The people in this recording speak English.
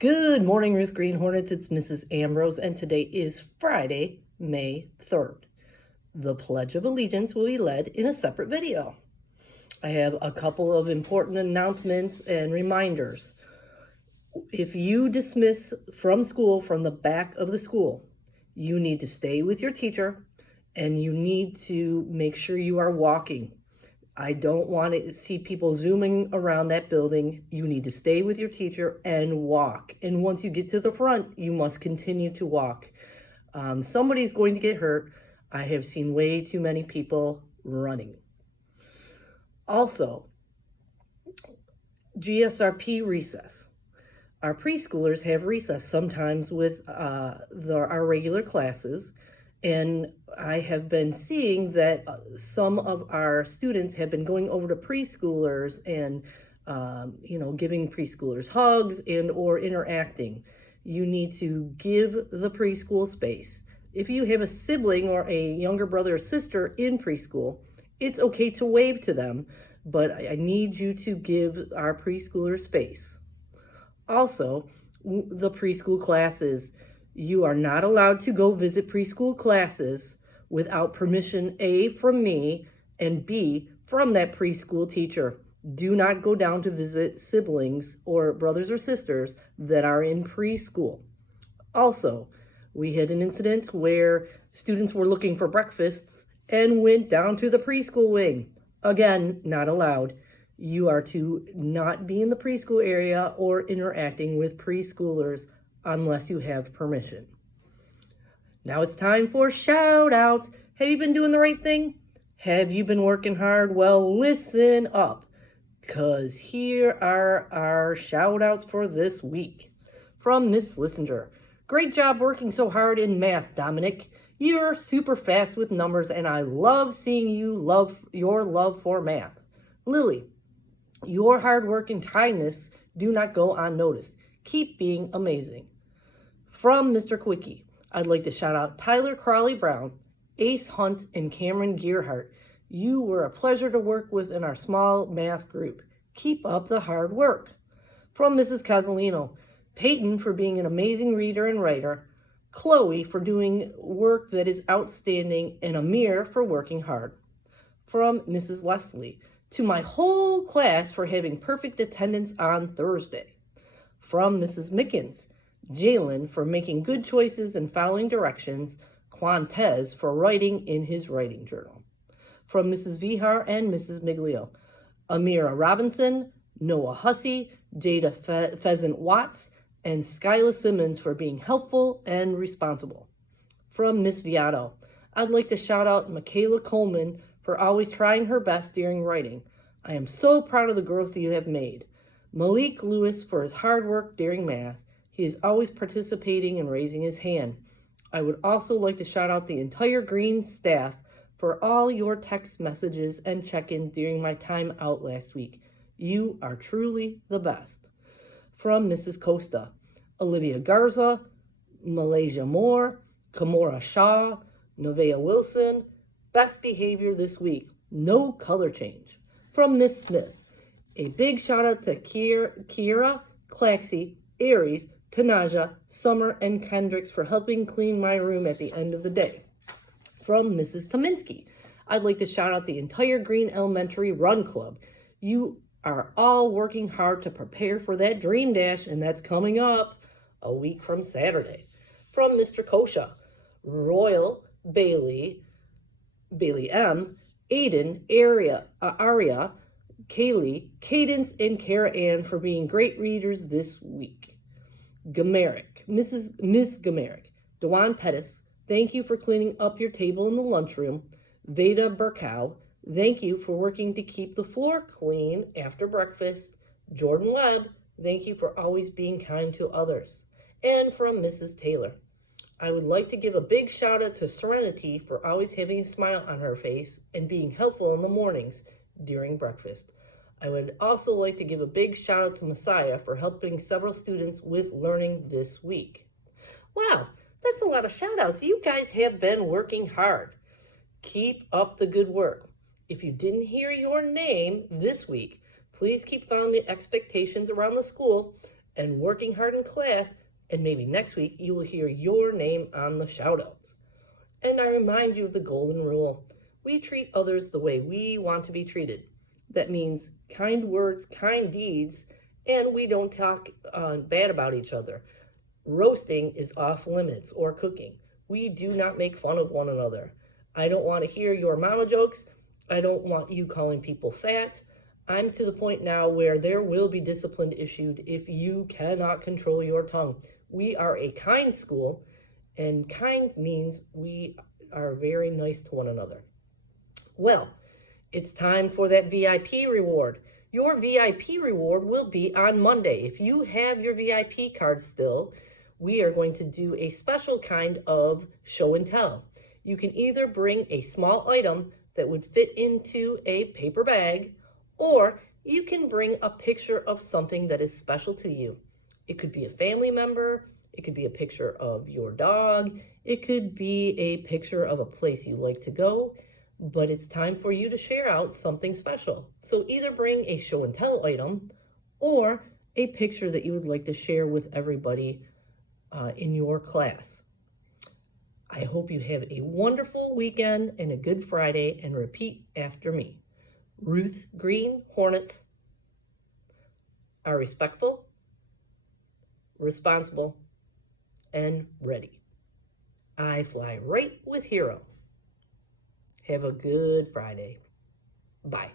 Good morning, Ruth Green Hornets. It's Mrs. Ambrose, and today is Friday, May 3rd. The Pledge of Allegiance will be led in a separate video. I have a couple of important announcements and reminders. If you dismiss from school from the back of the school, you need to stay with your teacher and you need to make sure you are walking. I don't want to see people zooming around that building. You need to stay with your teacher and walk. And once you get to the front, you must continue to walk. Somebody's going to get hurt. I have seen way too many people running. Also, GSRP recess. Our preschoolers have recess sometimes with our regular classes. And I have been seeing that some of our students have been going over to preschoolers and, giving preschoolers hugs and or interacting. You need to give the preschool space. If you have a sibling or a younger brother or sister in preschool, it's okay to wave to them, but I need you to give our preschoolers space. Also, the preschool classes. You are not allowed to go visit preschool classes without permission, A, from me, and B, from that preschool teacher. Do not go down to visit siblings or brothers or sisters that are in preschool. Also, we had an incident where students were looking for breakfasts and went down to the preschool wing. Again, not allowed. You are to not be in the preschool area or interacting with preschoolers unless you have permission. Now it's time for shout outs. Have you been doing the right thing? Have you been working hard? Well, listen up, because here are our shout outs for this week. From Miss Lissinger. Great job working so hard in math, Dominic. You're super fast with numbers, and I love seeing your love for math. Lily, your hard work and kindness do not go unnoticed. Keep being amazing. From Mr. Quickie, I'd like to shout out Tyler Crawley Brown, Ace Hunt, and Cameron Gearhart. You were a pleasure to work with in our small math group. Keep up the hard work. From Mrs. Casalino, Peyton for being an amazing reader and writer, Chloe for doing work that is outstanding, and Amir for working hard. From Mrs. Leslie, to my whole class for having perfect attendance on Thursday. From Mrs. Mickens, Jalen for making good choices and following directions, Quantez for writing in his writing journal. From Mrs. Vihar and Mrs. Miglio, Amira Robinson, Noah Hussey, Jada Pheasant Watts, and Skyla Simmons for being helpful and responsible. From Miss Viato, I'd like to shout out Michaela Coleman for always trying her best during writing. I am so proud of the growth you have made. Malik Lewis for his hard work during math. He is always participating and raising his hand. I would also like to shout out the entire Green staff for all your text messages and check-ins during my time out last week. You are truly the best. From Mrs. Costa, Olivia Garza, Malaysia Moore, Kamora Shaw, Nevaeh Wilson, best behavior this week, no color change. From Miss Smith, a big shout out to Kiera, Claxie, Aries, Tanaja, Summer, and Kendricks for helping clean my room at the end of the day. From Mrs. Tominski, I'd like to shout out the entire Green Elementary Run Club. You are all working hard to prepare for that Dream Dash, and that's coming up a week from Saturday. From Mr. Kosha, Royal, Bailey M, Aiden, Aria, Kaylee, Cadence, and Kara Ann for being great readers this week. Gamerick, Miss Gamerick, Dewan Pettis, thank you for cleaning up your table in the lunchroom. Veda Burkow, thank you for working to keep the floor clean after breakfast. Jordan Webb, thank you for always being kind to others. And from Mrs. Taylor, I would like to give a big shout out to Serenity for always having a smile on her face and being helpful in the mornings during breakfast. I would also like to give a big shout out to Messiah for helping several students with learning this week. Wow, that's a lot of shout outs. You guys have been working hard. Keep up the good work. If you didn't hear your name this week, please keep following the expectations around the school and working hard in class, and maybe next week you will hear your name on the shoutouts. And I remind you of the golden rule. We treat others the way we want to be treated. That means kind words, kind deeds, and we don't talk bad about each other. Roasting is off limits, or cooking. We do not make fun of one another. I don't want to hear your mama jokes. I don't want you calling people fat. I'm to the point now where there will be discipline issued if you cannot control your tongue. We are a kind school, and kind means we are very nice to one another. Well, it's time for that VIP reward. Your VIP reward will be on Monday. If you have your VIP card still, we are going to do a special kind of show and tell. You can either bring a small item that would fit into a paper bag, or you can bring a picture of something that is special to you. It could be a family member, it could be a picture of your dog, it could be a picture of a place you like to go, but it's time for you to share out something special. So either bring a show and tell item or a picture that you would like to share with everybody in your class. I hope you have a wonderful weekend and a good Friday, and repeat after me. Ruth Green Hornets are respectful, responsible, and ready. I fly right with Hero. Have a good Friday. Bye.